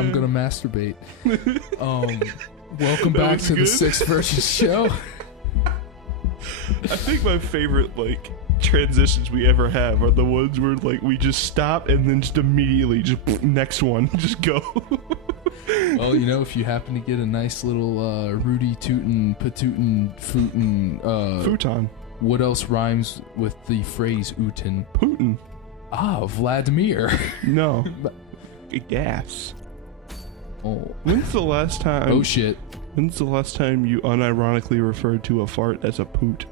I'm gonna masturbate. Welcome back to the Six Virtues Show. I think my favorite like transitions we ever have are the ones where like we just stop and then just immediately just next one, just go. Well, you know, if you happen to get a nice little Rudy Tootin' Patootin' Footin' Futon. What else rhymes with the phrase Utin? Putin. Ah, Vladimir. No. Gas. Oh. When's the last time? Oh shit. When's the last time you unironically referred to a fart as a poot?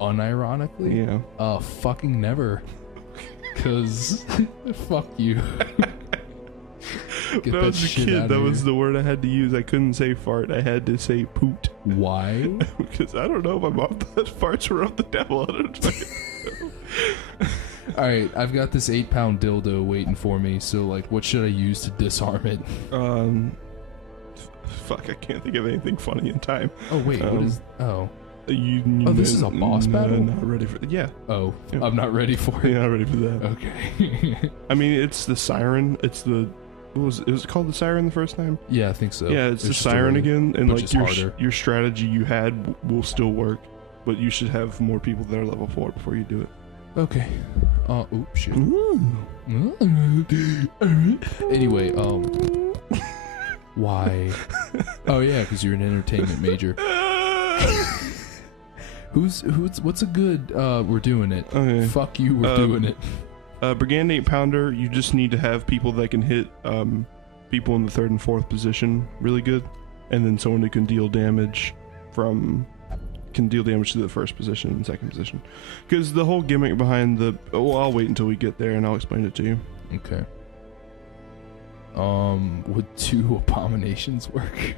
Unironically? Yeah. Fucking never. Cause fuck you. When I was a kid, that was the word I had to use. I couldn't say fart. I had to say poot. Why? Because I don't know. My mom thought farts were of the devil. I don't know. Alright, I've got this 8-pound dildo waiting for me, so like, what should I use to disarm it? Fuck, I can't think of anything funny in time. Oh wait, what is... Oh. Oh, this is a boss battle? Not ready for... Yeah. Oh, yeah. I'm not ready for it. You're not ready for that. Okay. I mean, it's the siren. It's the... was it called the siren the first time? Yeah, I think so. Yeah, it's the siren again, and like your strategy you had will still work, but you should have more people that are level 4 before you do it. Okay. Oops, shit. Anyway, why? Oh yeah, because you're an entertainment major. What's a good, we're doing it. Okay. Fuck you, we're doing it. Brigand 8-pounder, you just need to have people that can hit people in the 3rd and 4th position really good, and then someone who can deal damage to the 1st position and 2nd position. Because the whole gimmick behind the... Well, I'll wait until we get there and I'll explain it to you. Okay. Would 2 abominations work?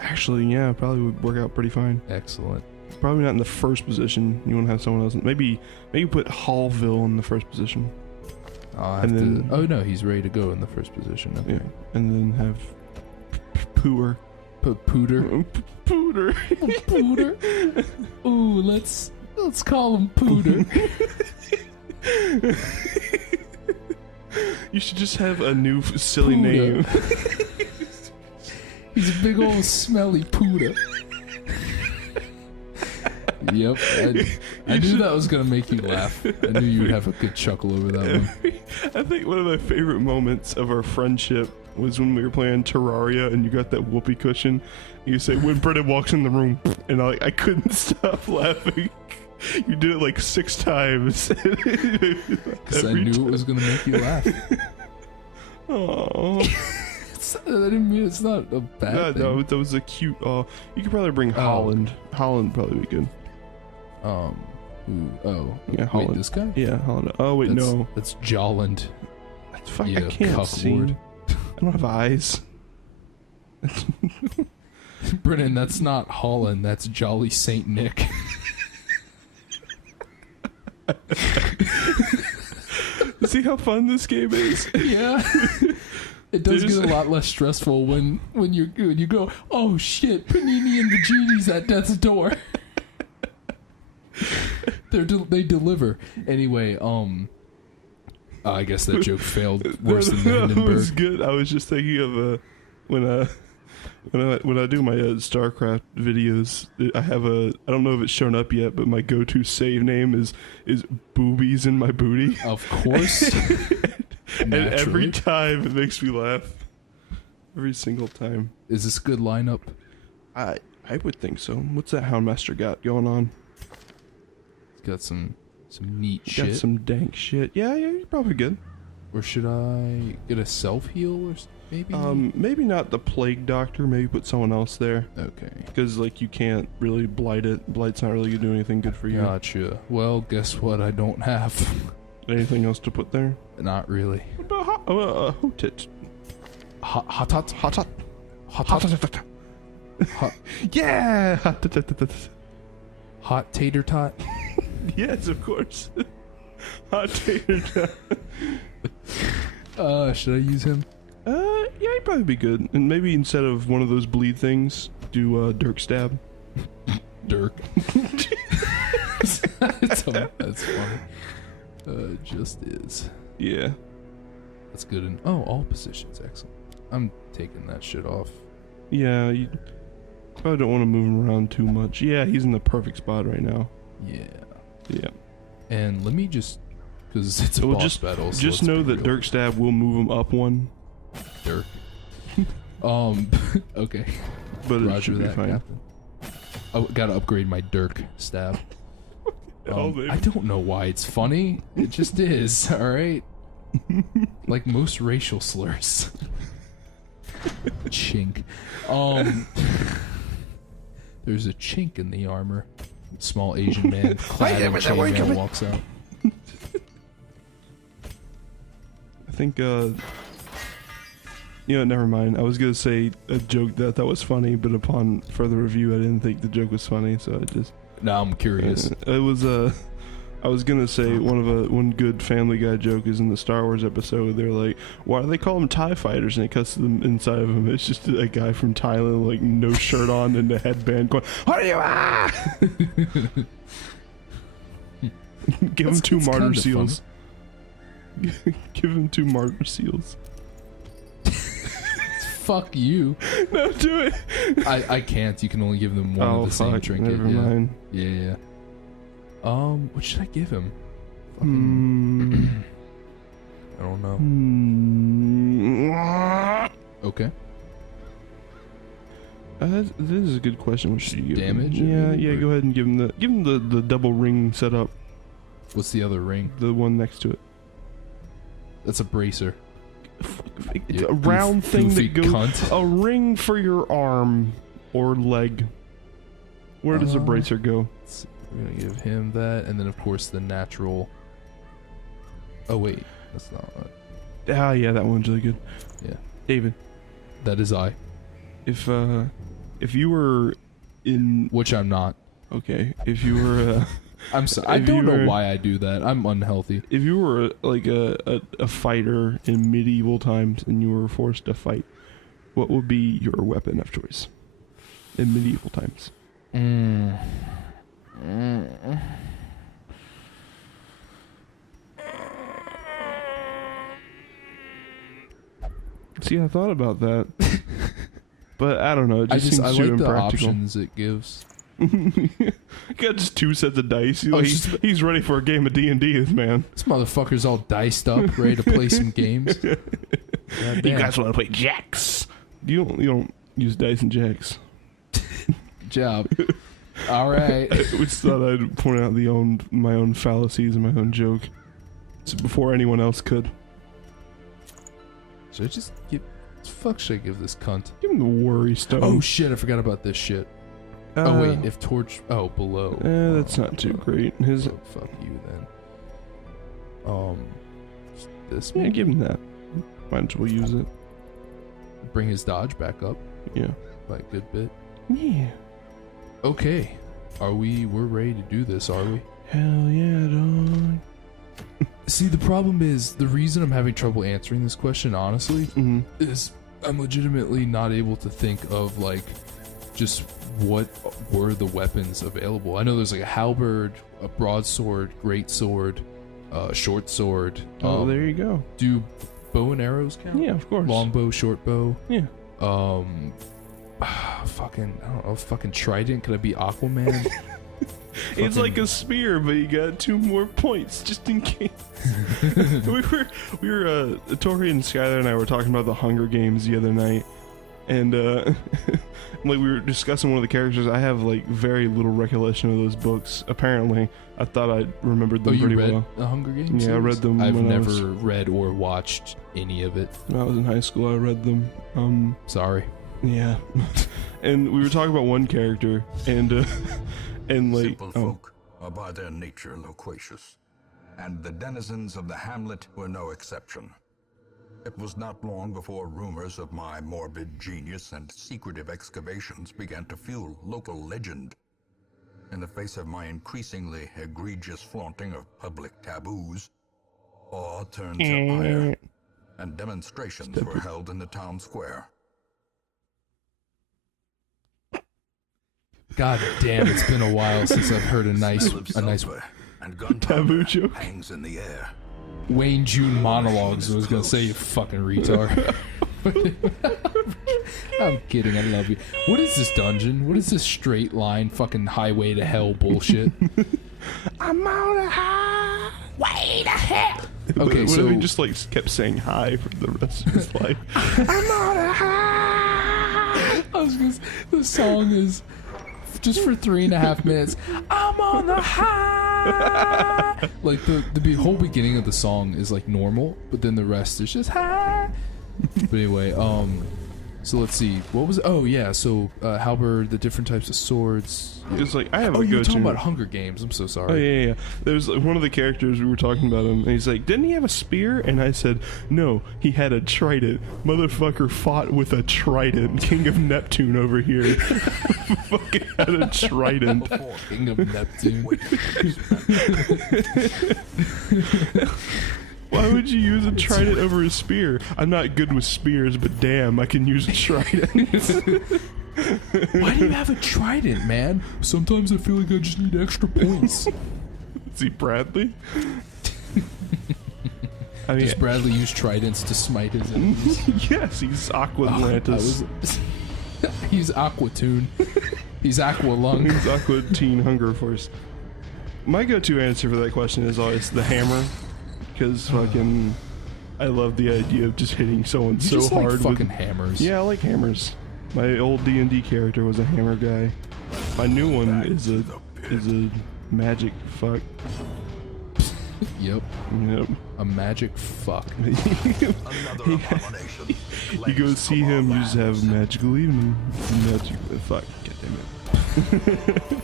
Actually, yeah, probably would work out pretty fine. Excellent. Probably not in the 1st position. You want to have someone else. Maybe put Hallville in the 1st position. Oh no, he's ready to go in the 1st position. Okay. Yeah, and then have Pooer. Pooter. Pooter. Pooter. Ooh, let's call him Pooter. You should just have a new silly name. He's a big old smelly Pooter. Yep, I knew that was gonna make you laugh. I knew you would have a good chuckle over that one. I think one of my favorite moments of our friendship was when we were playing Terraria and you got that whoopee cushion. You say, when Brennan walks in the room, and I couldn't stop laughing. You did it like 6 times. Because I knew it was gonna make you laugh. Aww. I didn't mean it's not a bad thing. No, that was a cute. You could probably bring Holland. Holland would probably be good. Yeah, Holland. Wait, this guy? Yeah, Holland. Oh wait, no, that's Jolland. That's fine. I can't see. I don't have eyes. Brennan, that's not Holland. That's Jolly Saint Nick. See how fun this game is? Yeah. It does get a lot less stressful when you go, oh shit, Panini and the Genie's at death's door. They deliver. Anyway, I guess that joke failed worse than the Hindenburg. It was good. I was just thinking of when I do my StarCraft videos, I have I don't know if it's shown up yet, but my go-to save name is Boobies in My Booty. Of course. And every time it makes me laugh. Every single time. Is this a good lineup? I would think so. What's that Houndmaster got going on? He's got some neat shit. Got some dank shit. Yeah, you're probably good. Or should I get a self-heal or maybe? Maybe not the Plague Doctor. Maybe put someone else there. Okay. Because like you can't really blight it. Blight's not really gonna do anything good for you. Gotcha. Well, guess what? I don't have anything else to put there. Not really. What about Hotit? Hot. Yeah. Hot tater tot. Yes, of course. Hot tater tot. Should I use him? Yeah, he'd probably be good. And maybe instead of one of those bleed things, do Dirk Stab. Dirk. That's funny. Just is. Yeah. That's good. All positions. Excellent. I'm taking that shit off. Yeah, you probably don't want to move him around too much. Yeah, he's in the perfect spot right now. Yeah. Yeah. And let me just, because it's a boss battle. So just know that Dirk Stab will move him up one. Dirk. Okay. But it Roger should be that, fine. Captain. I gotta upgrade my Dirk Stab. I don't know why it's funny. It just is. All right. Like most racial slurs. Chink. There's a chink in the armor. Small Asian man clad in chainmail walks out. I think, never mind. I was gonna say a joke that I thought was funny, but upon further review, I didn't think the joke was funny, so I just... Now I'm curious. It was, I was gonna say one good Family Guy joke is in the Star Wars episode. They're like, why do they call them TIE fighters? And it cuts to them inside of them. It's just a guy from Thailand, like no shirt on and a headband going, what are you Give him 2 martyr seals. Give him 2 martyr seals. Fuck you. No, do it. I can't. You can only give them one of the same trinket. Never mind. Yeah. What should I give him? I don't know. Okay. This is a good question. What should you give damage? him? Yeah. Go ahead and give him the double ring setup. What's the other ring? The one next to it. That's a bracer. It's a round thing that goes. Cunt. A ring for your arm or leg. Where does a bracer go? We're gonna give him that, and then of course the natural. Oh wait, that's not right. Yeah, that one's really good. Yeah, David. That is I. If you were in, which I'm not. Okay, if you were. I'm sorry. I don't know why I do that. I'm unhealthy. If you were like a fighter in medieval times and you were forced to fight, what would be your weapon of choice in medieval times? See, I thought about that, but I don't know. It just seems too impractical. I like the options it gives. Got just 2 sets of dice. He's ready for a game of D&D, this man. This motherfucker's all diced up, ready to play some games. You guys want to play jacks? You don't use dice and jacks. Job. All right. I just thought I'd point out my own fallacies and my own joke, so before anyone else could. Should I just give? Fuck, should I give this cunt? Give him the worry stone. Oh shit! I forgot about this shit. Oh wait, if torch. Oh, below. That's not too great. His. Oh, fuck you then. This. Yeah, give him that. Might as well use it. Bring his dodge back up. Yeah. By a good bit. Yeah. Okay. We're ready to do this, are we? Hell yeah, dog. See, the problem is, the reason I'm having trouble answering this question, honestly, is I'm legitimately not able to think of, like, just what were the weapons available. I know there's, like, a halberd, a broadsword, greatsword, short sword. There you go. Do bow and arrows count? Yeah, of course. Longbow, short bow. Yeah. Fucking, I don't know, fucking trident. Could I be Aquaman? It's like a spear, but you got 2 more points just in case. we were Tori and Skylar and I were talking about the Hunger Games the other night, and like we were discussing one of the characters. I have like very little recollection of those books. Apparently, I thought I remembered them pretty well. The Hunger Games? Yeah, I read them. I've never read or watched any of it. When I was in high school, I read them. Sorry. Yeah, and we were talking about one character, and and like simple folk are by their nature loquacious, and the denizens of the hamlet were no exception. It was not long before rumors of my morbid genius and secretive excavations began to fuel local legend. In the face of my increasingly egregious flaunting of public taboos, awe turned to ire, and demonstrations were held in the town square. God damn, it's been a while since I've heard a nice and gunpowder taboo joke. hangs in the air. Wayne June monologues. I was gonna say, you fucking retard. I'm kidding. I love you. What is this dungeon? What is this straight line fucking highway to hell bullshit? I'm on a highway to hell. Okay, what so if he just like kept saying hi for the rest of his life? I'm on a high. I was gonna say, the song is just for 3.5 minutes. I'm on the high. Like the whole beginning of the song is like normal, but then the rest is just high. But anyway, so let's see. What was? Oh yeah. So halberd, the different types of swords. It's like I have Oh, a you were go-to. talking about Hunger Games. I'm so sorry. Oh yeah. There's like, one of the characters we were talking about him, and he's like, "Didn't he have a spear?" And I said, "No, he had a trident. Motherfucker fought with a trident. King of Neptune over here, fucking had a trident." King of Neptune. Why would you use a trident over a spear? I'm not good with spears, but damn, I can use a trident. Why do you have a trident, man? Sometimes I feel like I just need extra points. Is he Bradley? I mean, Does Bradley use tridents to smite his enemies? yes, he's Aqua Atlantis. He's Aquatoon. He's Aqua Lung. He's Aqua Teen Hunger Force. My go-to answer for that question is always the hammer, because fucking, I love the idea of just hitting someone You so just hard like fucking with. hammers. Yeah, I like hammers. My old D&D character was a hammer guy. My new one is a magic fuck. Yep. Yep. A magic fuck. Another abomination. You go see him, you just have a magical evening. Magic fuck. Goddammit.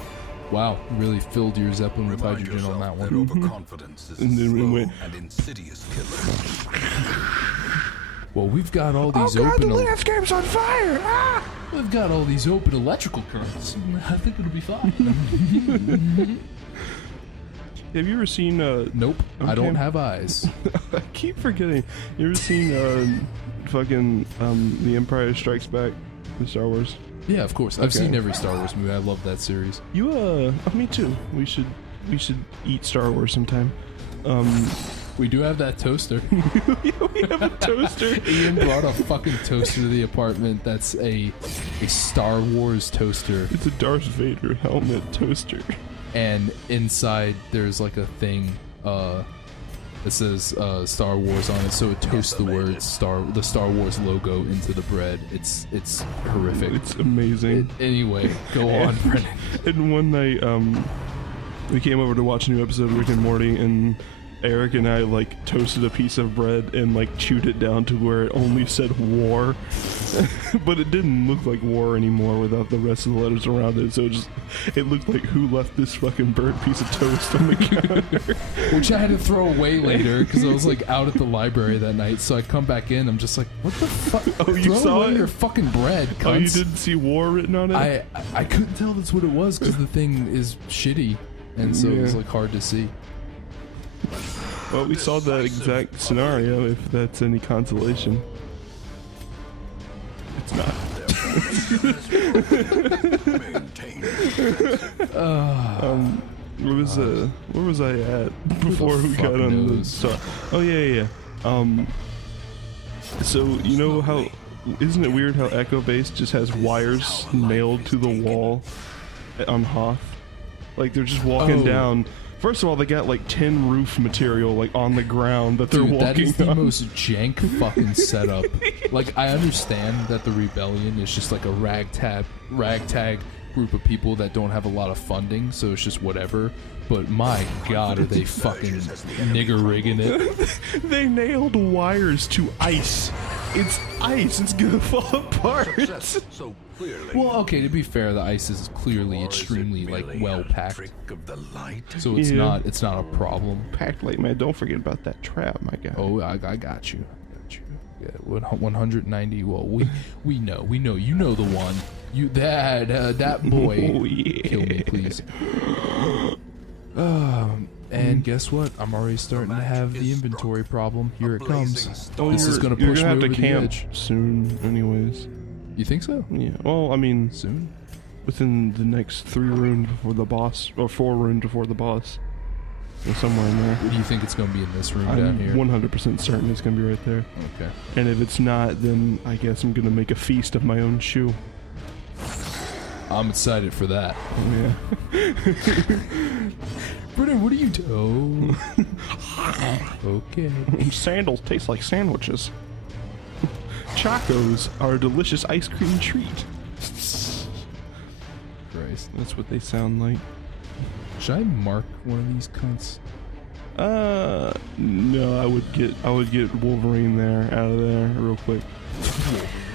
Wow, you really filled your Zeppelin with Remind hydrogen on that yourself one. overconfidence is And then we slow went- and insidious killer. Well, we've got all these landscape's on fire! Ah! we've got all these open electrical currents. I think it'll be fine. Have you ever seen Nope, I Okay. don't have eyes. I keep forgetting. You ever seen fucking The Empire Strikes Back, the Star Wars? Yeah, of course. I've Okay. seen every Star Wars movie. I love that series. You oh, me too. We should eat Star Wars sometime. We do have that toaster. We have a toaster. Ian brought a fucking toaster to the apartment. That's a Star Wars toaster. It's a Darth Vader helmet toaster. And inside there's like a thing that says Star Wars on it, so it toasts the words the Star Wars logo into the bread. It's horrific. It's amazing. Anyway, go on, Brennan. And one night, we came over to watch a new episode of Rick and Morty, and Eric and I like toasted a piece of bread and like chewed it down to where it only said war, but it didn't look like war anymore without the rest of the letters around it. So it looked like who left this fucking burnt piece of toast on the counter. Which I had to throw away later because I was like out at the library that night. So I come back in, I'm just like, what the fuck? Oh, you throw saw away it? your fucking bread, cunts. Oh, you didn't see war written on it? I couldn't tell that's what it was because the thing is shitty, and so it was Yeah. like hard to see. Well, we saw that exact scenario, if that's any consolation. It's not. Maintain. Where was I at before we fuck got on the knows? star? Oh yeah. So you know how? Isn't it weird how Echo Base just has wires nailed to the wall on Hoth? Like they're just walking Oh. down. First of all, they got like tin roof material like on the ground that they're Dude, that walking is the on. most jank fucking setup. Like, I understand that the rebellion is just like a ragtag group of people that don't have a lot of funding, so it's just whatever. But my god, are they fucking nigger rigging it? They nailed wires to ice. It's ice. It's gonna fall apart. Success so clearly. Well, okay, to be fair, the ice is clearly Or is it extremely like merely well a packed, trick of the light? so it's Yeah. not a problem. Packed like man. Don't forget about that trap, my guy. Oh, I got you. Yeah, 190. Well, we know. You know the one. You that boy. Oh, yeah. Kill me, please. And guess what? I'm already starting to have the inventory problem. Here it comes. Oh, This is gonna you're push me have over to the camp edge. soon, anyways. You think so? Yeah. Well, I mean, Soon? within the next 3 runes before the boss, or 4 runes before the boss. somewhere in there. Do you think it's going to be in this room I'm down here? 100% certain it's gonna be right there. Okay. And if it's not, then I guess I'm gonna make a feast of my own shoe. I'm excited for that. Oh, yeah. Brennan, what are you doing? Okay. Sandals taste like sandwiches. Chacos are a delicious ice cream treat. Christ. That's what they sound like. Should I mark one of these cunts? No, I would get Wolverine there, out of there, real quick.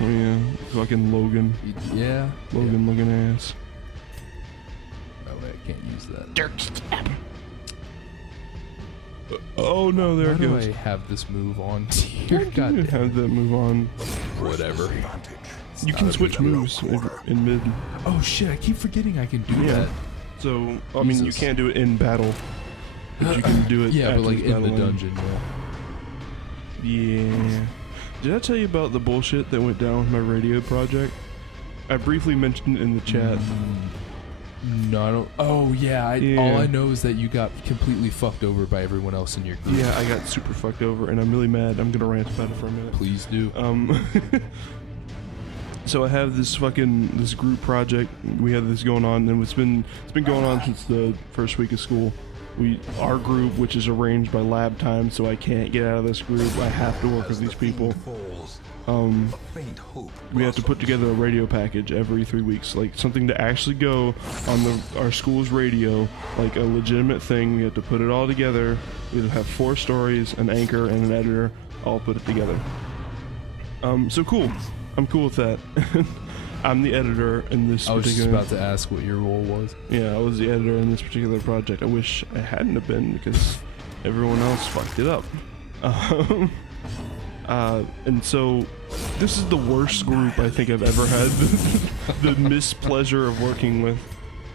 Oh yeah, fucking Logan. Yeah. Logan looking ass. Oh wait, I can't use that. Dirt stab. Oh no, there How it do goes. I have this move on here? God, God you damn. have that move on. Whatever. You can switch moves in mid. Oh shit, I keep forgetting I can do Yeah. that. So, I mean, you Jesus. can't do it in battle. But you can do it Yeah, but after like in the battle ends. dungeon, yeah. Yeah. Did I tell you about the bullshit that went down with my radio project? I briefly mentioned it in the chat. No, I don't. Oh yeah, Yeah. all I know is that you got completely fucked over by everyone else in your group. Yeah, I got super fucked over, and I'm really mad. I'm gonna rant about it for a minute. Please do. So I have this group project. We have this going on, and it's been going on since the first week of school. Our group, which is arranged by lab time, so I can't get out of this group. I have to work with these people. We have to put together a radio package every 3 weeks, like something to actually go on our school's radio, like a legitimate thing. We have to put it all together. We have 4 stories, an anchor, and an editor, all put it together. So cool. I'm cool with that. I'm the editor in this I was just particular... about to ask what your role was. Yeah, I was the editor in this particular project. I wish I hadn't have been, because everyone else fucked it up. And so this is the worst group I think I've ever had the mispleasure of working with,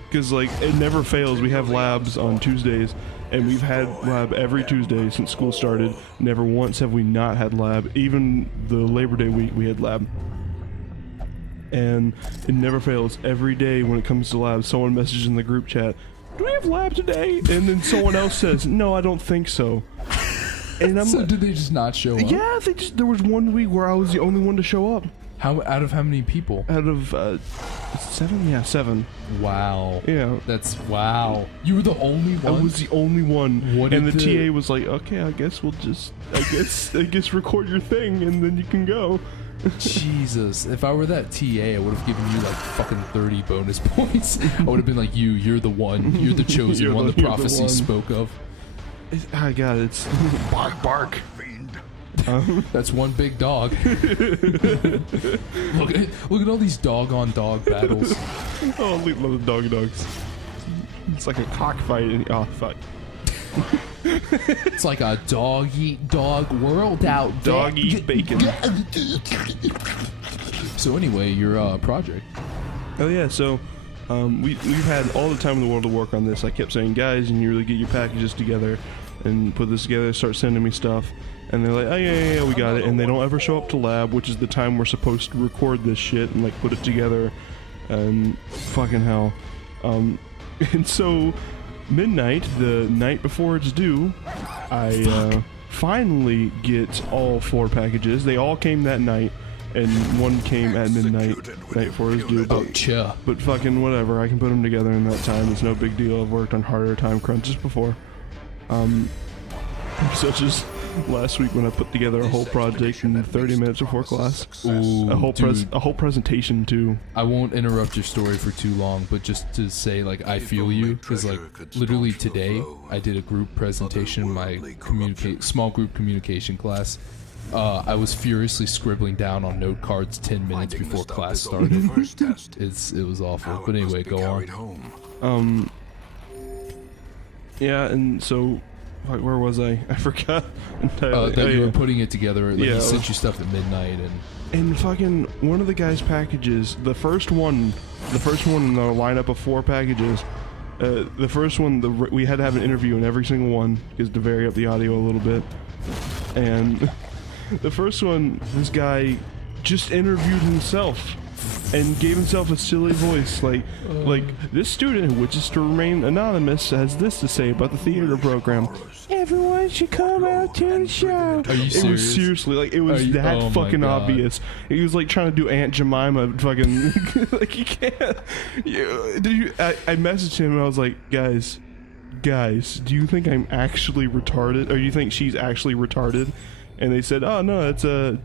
because like it never fails. We have labs on Tuesdays, and we've had lab every Tuesday since school started. Never once have we not had lab. Even the Labor Day week we had lab. And it never fails. Every day when it comes to lab, someone messages in the group chat, "Do we have lab today?" And then someone else says, "No, I don't think so." And I'm So like, did they just not show up? yeah, there was one week where I was the only one to show up. How out of how many people? Out of 7? Yeah, 7. Wow. Yeah. That's wow. You were the only I one. was the only one. What and did the TA was like, "Okay, I guess we'll just I guess record your thing and then you can go." Jesus, if I were that TA, I would have given you like fucking 30 bonus points. I would have been like, you're the one, you're the chosen You're one the- the you're the prophecy one. spoke of. I got it. It's bark. That's one big dog. look at all these dog on dog battles. Oh, I love the dogs. It's like a cockfight. Oh, fuck. It's like a dog eat dog world out there. Dog eat bacon. So anyway, your project. Oh yeah, so we've had all the time in the world to work on this. I kept saying, "Guys, you need to really get your packages together and put this together, start sending me stuff." And they're like, "Oh yeah, we got it." And they don't ever show up to lab, which is the time we're supposed to record this shit and like put it together. And fucking hell. And so midnight, the night before it's due, I finally get all 4 packages. They all came that night, and one came at midnight, night before it's due. Oh, cha. But fucking whatever, I can put them together in that time. It's no big deal. I've worked on harder time crunches before. Such as last week when I put together a whole project in 30 minutes before class. Ooh, A whole dude. a whole presentation too. I won't interrupt your story for too long, but just to say, like, I feel you, because, like, literally today, I did a group presentation in my small group communication class. I was furiously scribbling down on note cards 10 minutes before class started. It was awful. But anyway, go on. Yeah, and so, like, where was I? I forgot entirely. That you were putting it together. Like, Yeah, he sent you stuff at midnight, And fucking one of the guys' packages, the first one in the lineup of 4 packages, the first one, we had to have an interview in every single one because to vary up the audio a little bit. And the first one, this guy just interviewed himself. and gave himself a silly voice like this student, which is to remain anonymous, has this to say about the theater program. Everyone should come out to the show. Are you It serious? was seriously like it was that oh my fucking God. obvious. He was like trying to do Aunt Jemima fucking like you can't. I messaged him and I was like, guys, do you think I'm actually retarded, or do you think she's actually retarded? And they said, oh no, it's a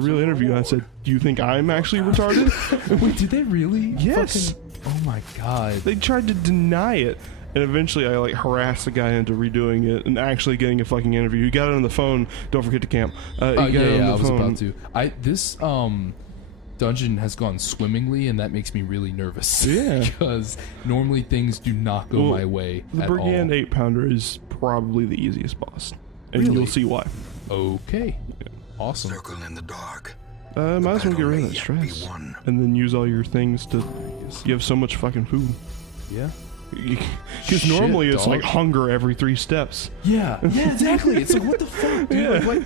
real interview. And I said, do you think I'm actually retarded? Wait, did they really? Yes. Oh my God. They tried to deny it. And eventually I like harassed the guy into redoing it and actually getting a fucking interview. He got it on the phone. Don't forget to camp. Yeah, I was about to. This dungeon has gone swimmingly, and that makes me really nervous. Yeah. Because normally things do not go my way The at Brigand all. 8-pounder is probably the easiest boss. And Really? you'll see why. Okay. Awesome. Circle in the dark. Might as well get rid of that Battle may stress. be won. And then use all your things to... You have so much fucking food. Yeah. Because Shit, normally it's dog. like hunger every 3 steps. Yeah, exactly. It's like, what the fuck, dude? Like,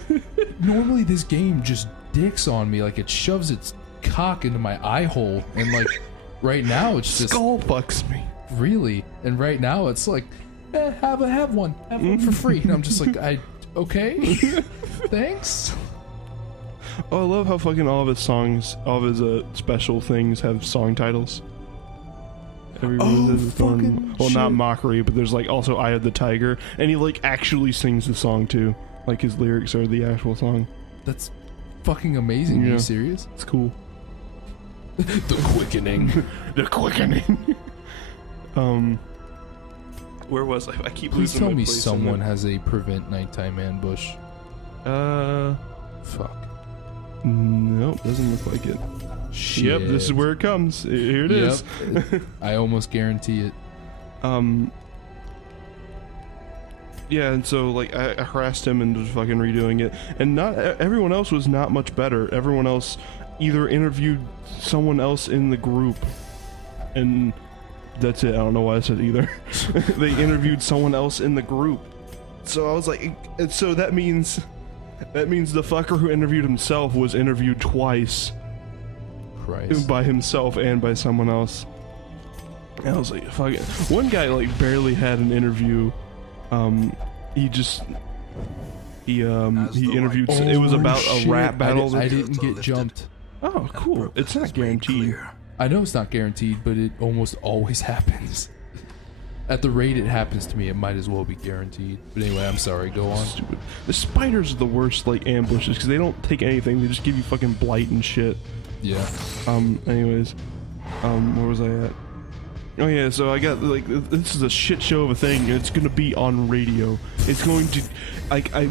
normally this game just dicks on me, like it shoves its cock into my eye hole, and like right now it's just Skull fucks me. really, and right now it's like, have one for free, and I'm just like, okay, thanks. Oh, I love how fucking all of his songs, all of his special things have song titles. Every Rose has a thorn. fucking Well, not shit. Mockery, but there's like also Eye of the Tiger, and he like actually sings the song too. Like his lyrics are the actual song. That's fucking amazing. Are Yeah. you serious? It's cool. The quickening. The quickening. Where was I? I keep Please losing tell my me place in someone there. has a prevent nighttime ambush. Fuck. Nope, doesn't look like it. Shit. Yep, this is where it comes. Here it is. Yep. I almost guarantee it. Yeah, and so like I harassed him into fucking redoing it, and not everyone else was not much better. Everyone else either interviewed someone else in the group, and that's it. I don't know why I said either. They interviewed someone else in the group, so I was like, so that means the fucker who interviewed himself was interviewed twice. Christ. By himself and by someone else. And I was like, fuck it. One guy like barely had an interview. He interviewed. It was about a rap battle. I didn't get jumped. Oh, cool. It's not guaranteed. I know it's not guaranteed, but it almost always happens. At the rate it happens to me, it might as well be guaranteed. But anyway, I'm sorry. Go on. Stupid. The spiders are the worst like ambushes because they don't take anything. They just give you fucking blight and shit. Yeah. Anyways, where was I at? Oh yeah, so I got like this is a shit show of a thing, and it's gonna be on radio. It's going to,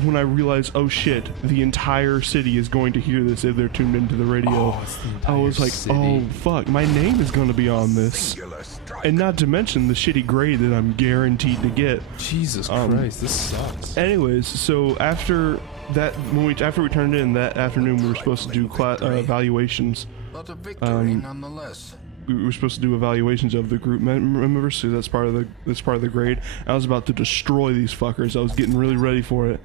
when I realized, oh shit, the entire city is going to hear this if they're tuned into the radio. Oh, it's the entire I was like, city. oh fuck, my name is gonna be on this, Singular strike. and not to mention the shitty grade that I'm guaranteed to get. Jesus Christ, this sucks. Anyways, so after that, after we turned in that afternoon, we were supposed to do evaluations. But a victory nonetheless. We were supposed to do evaluations of the group members, so that's part of the grade. I was about to destroy these fuckers. I was getting really ready for it,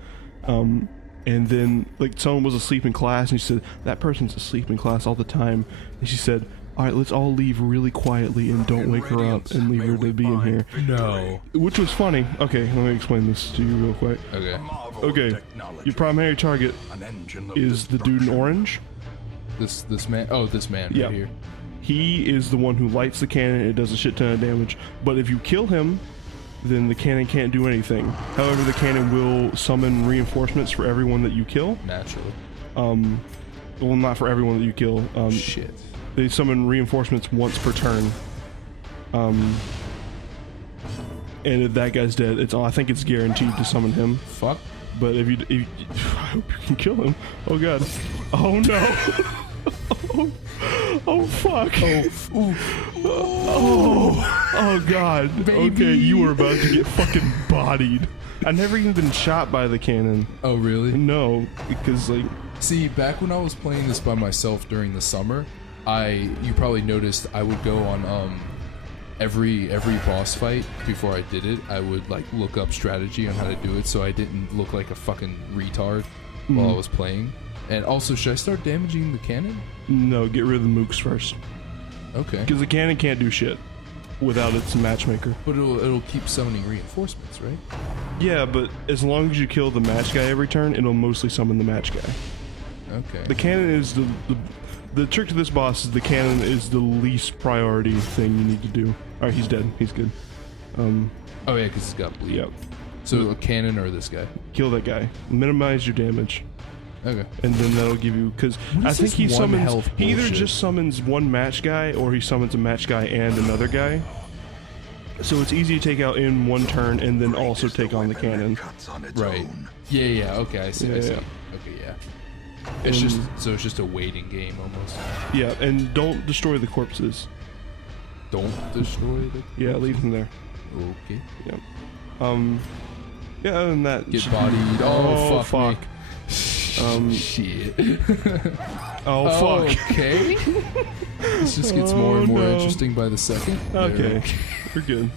and then like someone was asleep in class, and she said that person's asleep in class all the time, and she said, all right, let's all leave really quietly and don't wake her up and leave her to be in here. No. Which was funny. Okay, let me explain this to you real quick. Okay. Okay, your primary target An engine of is the dude in orange. This man. Oh, this man Yeah. right here. He is the one who lights the cannon. It does a shit ton of damage. But if you kill him, then the cannon can't do anything. However, the cannon will summon reinforcements for everyone that you kill. Naturally. Well, not for everyone that you kill. Shit. They summon reinforcements once per turn. And if that guy's dead, I think it's guaranteed to summon him. Fuck. But if you I hope you can kill him. Oh god. Oh no. Oh fuck. Oh god. Baby. Okay, you were about to get fucking bodied. I never even been shot by the cannon. Oh, really? No, because like See, back when I was playing this by myself during the summer, you probably noticed I would go on every boss fight before I did it. I would like look up strategy on how to do it, so I didn't look like a fucking retard while I was playing. And also, should I start damaging the cannon? No, get rid of the mooks first. Okay. Because the cannon can't do shit without its matchmaker. But it'll keep summoning reinforcements, right? Yeah, but as long as you kill the match guy every turn, it'll mostly summon the match guy. Okay. The cannon is the trick to this boss is the cannon is the least priority thing you need to do. Alright, he's dead. He's good. Oh yeah, because he's got bleed. Yep. So a cannon or this guy? Kill that guy. Minimize your damage. Okay. And then that'll give you, because I think he summons, he either just summons one match guy or he summons a match guy and another guy. So it's easy to take out in one turn and then also take on the cannon. Right. Yeah, okay, I see, I see. Yeah. Okay, yeah. It's just a waiting game almost. Yeah, and don't destroy the corpses. Don't destroy the... Yeah, leave them there. Okay. Yep. Yeah, other than that... Get bodied. Oh, fuck. Shit. Oh, fuck. Okay. This just gets more and more interesting by the second. Okay. We're good.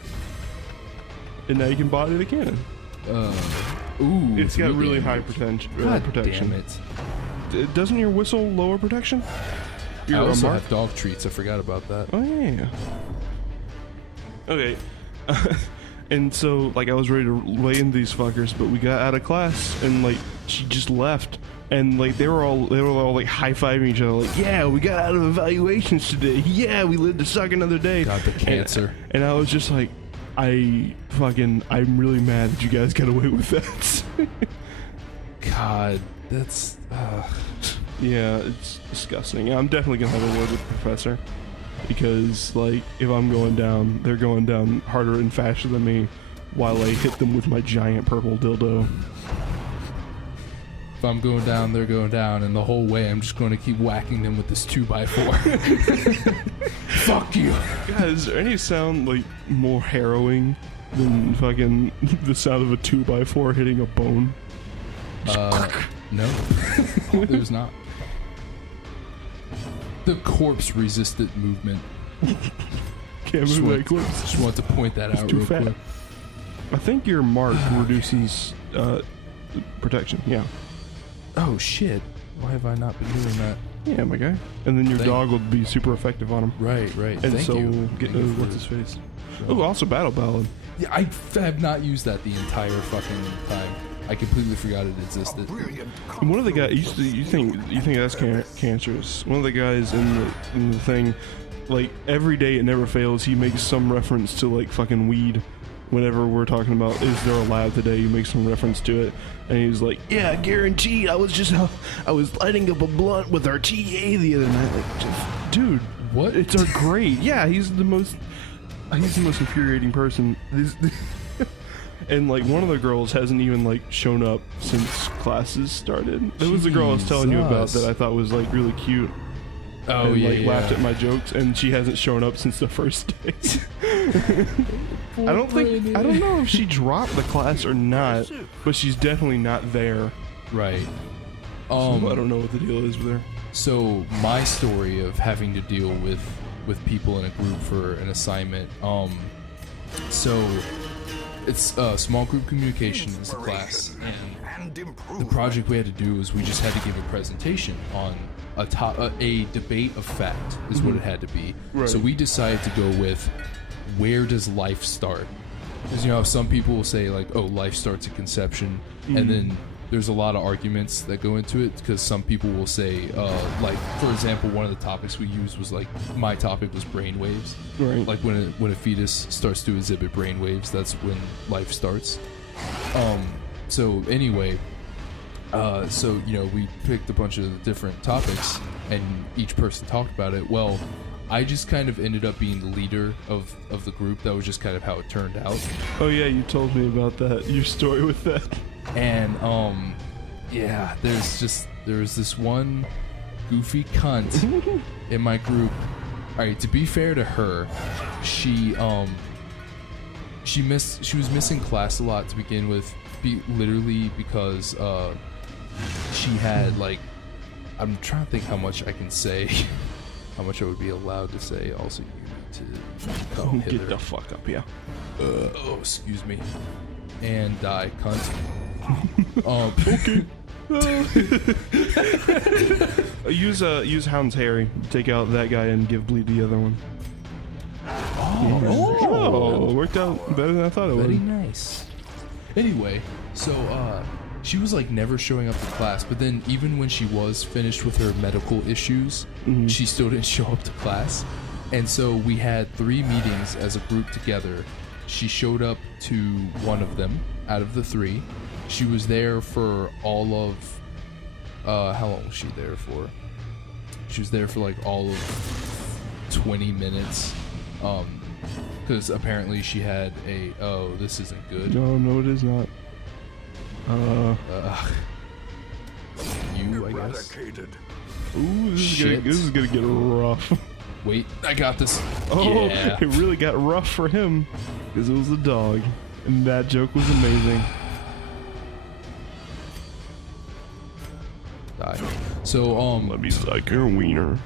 And now you can body the cannon. Ooh. It's got really high God protection. damn it. Doesn't your whistle lower protection? I also have dog treats. I forgot about that. Oh, yeah. Okay. And so, like, I was ready to lay in these fuckers, but we got out of class, and, like, she just left. And, like, they were all like, high-fiving each other, like, yeah, we got out of evaluations today. Yeah, we lived to suck another day. Got the cancer. And I was just like, I'm really mad that you guys got away with that. God, that's... Yeah, it's disgusting. I'm definitely gonna have a word with the professor, because, like, if I'm going down, they're going down harder and faster than me while I hit them with my giant purple dildo. If I'm going down, they're going down, and the whole way I'm just going to keep whacking them with this 2x4. Fuck you. Guys, is there any sound, like, more harrowing than fucking the sound of a 2x4 hitting a bone? No. There's not. The corpse resistant movement. Can't move that quick. Just want to point that out real quick. I think your mark reduces protection, yeah. Oh shit. Why have I not been doing that? Yeah, my guy. And then your dog will be super effective on him. Right. And Thank so you. Get what's his face? Oh, also Battle Ballad. Yeah, I have not used that the entire fucking time. I completely forgot it existed. And one of the guys, you think that's cancerous. One of the guys in the thing, like, every day it never fails, he makes some reference to, like, fucking weed. Whenever we're talking about, is there a lab today, he makes some reference to it. And he's like, yeah, guaranteed, I was lighting up a blunt with our TA the other night. Like, dude, what? It's our grade. Yeah, he's the most infuriating person. And, like, one of the girls hasn't even, like, shown up since classes started. There was the girl I was telling you about that I thought was, like, really cute. Oh, and, yeah, like, laughed at my jokes, and she hasn't shown up since the first day. I don't know if she dropped the class or not, but she's definitely not there. Right. So I don't know what the deal is with her. So my story of having to deal with people in a group for an assignment. So it's small group communication is the class, and the project we had to do was we just had to give a presentation on a debate of fact is what it had to be. Right. So we decided to go with, where does life start? Because, you know, some people will say, like, oh, life starts at conception, and then there's a lot of arguments that go into it, because some people will say, like, for example, one of the topics we used was, like, my topic was brainwaves. Right. Like, when a fetus starts to exhibit brainwaves, that's when life starts. So anyway, so, you know, we picked a bunch of different topics, and each person talked about it. Well, I just kind of ended up being the leader of the group. That was just kind of how it turned out. Oh yeah, you told me about that, your story with that. And yeah, there was this one goofy cunt in my group. All right, to be fair to her, she was missing class a lot to begin with, literally because she had, like, I'm trying to think how much I can say. How much I would be allowed to say. Also, you need to come hither. Get the fuck up, yeah. Oh, excuse me. And die, cunt. Okay. Use Hound's Harry. Take out that guy and give Bleed the other one. Oh, it worked out better than I thought it would. Very nice. Anyway, so she was like never showing up to class, but then even when she was finished with her medical issues, she still didn't show up to class. And so we had 3 meetings as a group together. She showed up to one of them out of the 3. She was there for all of how long was she there for? She was there for like all of 20 minutes. Because apparently she had a this isn't good. No, it is not. You, I guess. Ooh, this is gonna get rough. Wait, I got this. Oh, yeah. It really got rough for him because it was a dog, and that joke was amazing. Die. So Let me suck your wiener.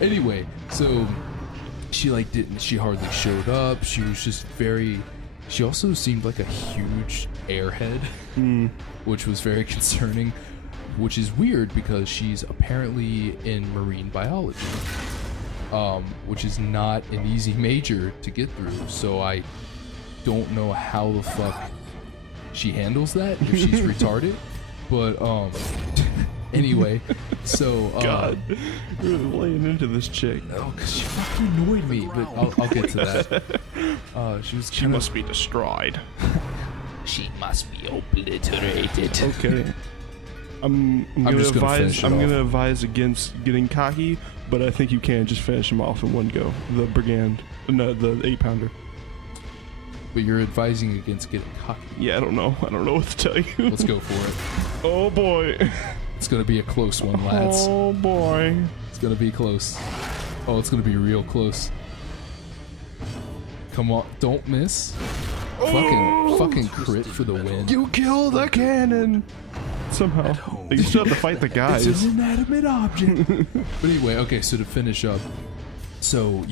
Anyway, so she hardly showed up. She was just she also seemed like a huge airhead, which was very concerning, which is weird because she's apparently in marine biology, which is not an easy major to get through. So I don't know how the fuck she handles that, if she's retarded. But anyway, so God, you're really laying into this chick. Oh, because she fucking annoyed me, but I'll get to that. She must be destroyed. She must be obliterated. Okay. I'm gonna advise against getting cocky, but I think you can just finish him off in one go. The 8-pounder. But you're advising against getting cocky. Yeah, I don't know what to tell you. Let's go for it. Oh boy. It's gonna be a close one, lads. Oh boy. It's gonna be close. Oh, it's gonna be real close. Come on, don't miss. Fucking crit for the win. You killed the cannon! Somehow. You still have to fight the guys. It's an inanimate object. But anyway, okay, so to finish up, so,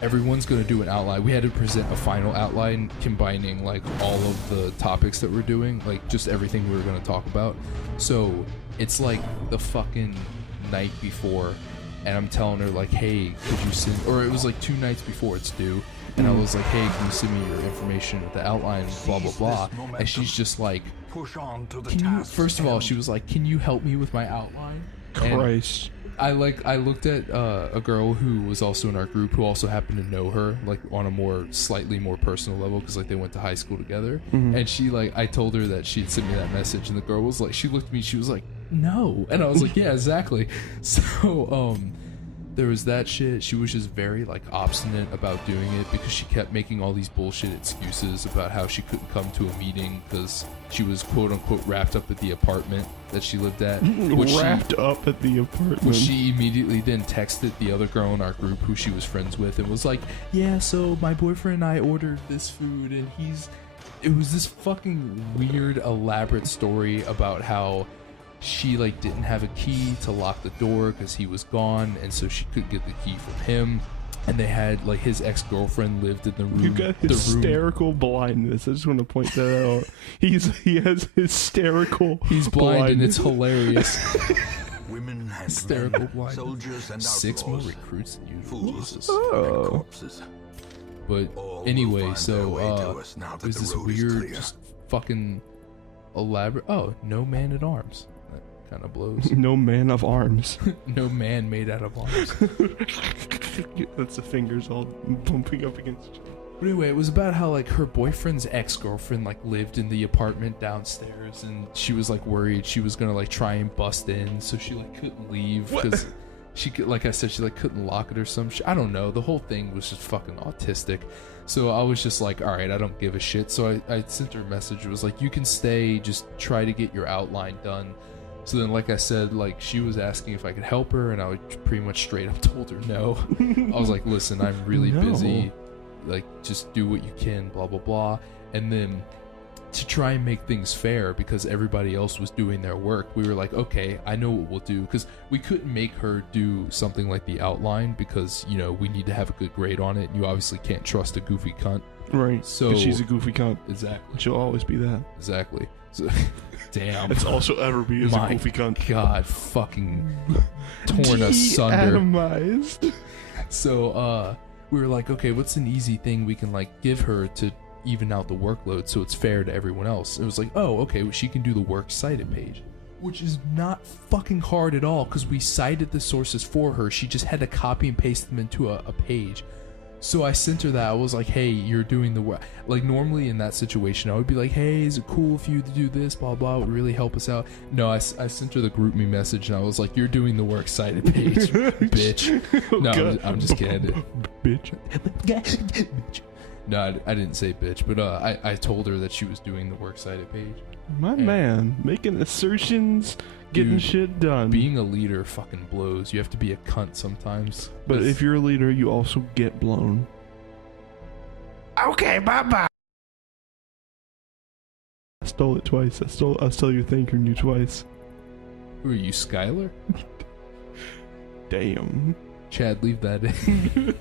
everyone's gonna do an outline. We had to present a final outline combining like all of the topics that we're doing, like just everything we were gonna talk about. So it's like the fucking night before, and I'm telling her like, hey, could you send, or it was like 2 nights before it's due, and I was like, hey, can you send me your information with the outline, blah blah blah, and she's just like, first of all, she was like, can you help me with my outline? Christ. And I looked at a girl who was also in our group who also happened to know her, like on a slightly more personal level, because like they went to high school together. And she I told her that she'd sent me that message, and the girl was like, she looked at me, she was like, no, and I was like, yeah, exactly. So there was that shit. She was just very like obstinate about doing it because she kept making all these bullshit excuses about how she couldn't come to a meeting because she was quote unquote wrapped up at the apartment that she lived at. Up at the apartment. Which she immediately then texted the other girl in our group who she was friends with and was like, yeah, so my boyfriend and I ordered this food, and it was this fucking weird elaborate story about how she like didn't have a key to lock the door because he was gone, and so she couldn't get the key from him, and they had like his ex-girlfriend lived in the room. You got hysterical blindness. I just want to point that out. He has hysterical he's blind and it's hilarious. Women and hysterical men, blind. soldiers and 6 more outlaws, recruits than usual. fools Jesus. and corpses. But All will anyway, find their so way to us now that there's the this road is weird clear. just fucking elaborate no man at arms. Kind of blows. No man of arms. No man made out of arms. That's the fingers all bumping up against each other. But anyway, it was about how like her boyfriend's ex-girlfriend like lived in the apartment downstairs, and she was like worried she was gonna like try and bust in, so she like couldn't leave because she could, like I said, she like couldn't lock it or some shit. I don't know. The whole thing was just fucking autistic. So I was just like, all right, I don't give a shit. So I sent her a message. It was like, you can stay, just try to get your outline done. So then, like I said, like she was asking if I could help her, and I would pretty much straight up told her no. I was like, listen, I'm really busy. Like, just do what you can, blah, blah, blah. And then to try and make things fair, because everybody else was doing their work, we were like, okay, I know what we'll do. Because we couldn't make her do something like the outline because, we need to have a good grade on it. And you obviously can't trust a goofy cunt. Right. So 'Cause she's a goofy cunt. exactly, She'll always be that. exactly. So, damn. It's also ever be as a My goofy cunt. God, fucking torn asunder. De-atomized. So we were like, okay, what's an easy thing we can like give her to even out the workload so it's fair to everyone else? It was like, oh, okay, well, she can do the works cited page, which is not fucking hard at all because we cited the sources for her. She just had to copy and paste them into a page. So I sent her that. I was like, hey, you're doing the work. Like, normally in that situation, I would be like, hey, is it cool if you do this, blah, blah, it would really help us out. No, I sent her the group me message, and I was like, you're doing the work cited page, bitch. No, I'm just kidding. Bitch. No, I didn't say bitch, but I told her that she was doing the works cited page. My man, making assertions, getting Dude, shit done. Being a leader fucking blows. You have to be a cunt sometimes. But if you're a leader, you also get blown. Okay, bye-bye. I stole it twice. I stole your thing from you twice. Who are you, Skylar? Damn. Chad, leave that in.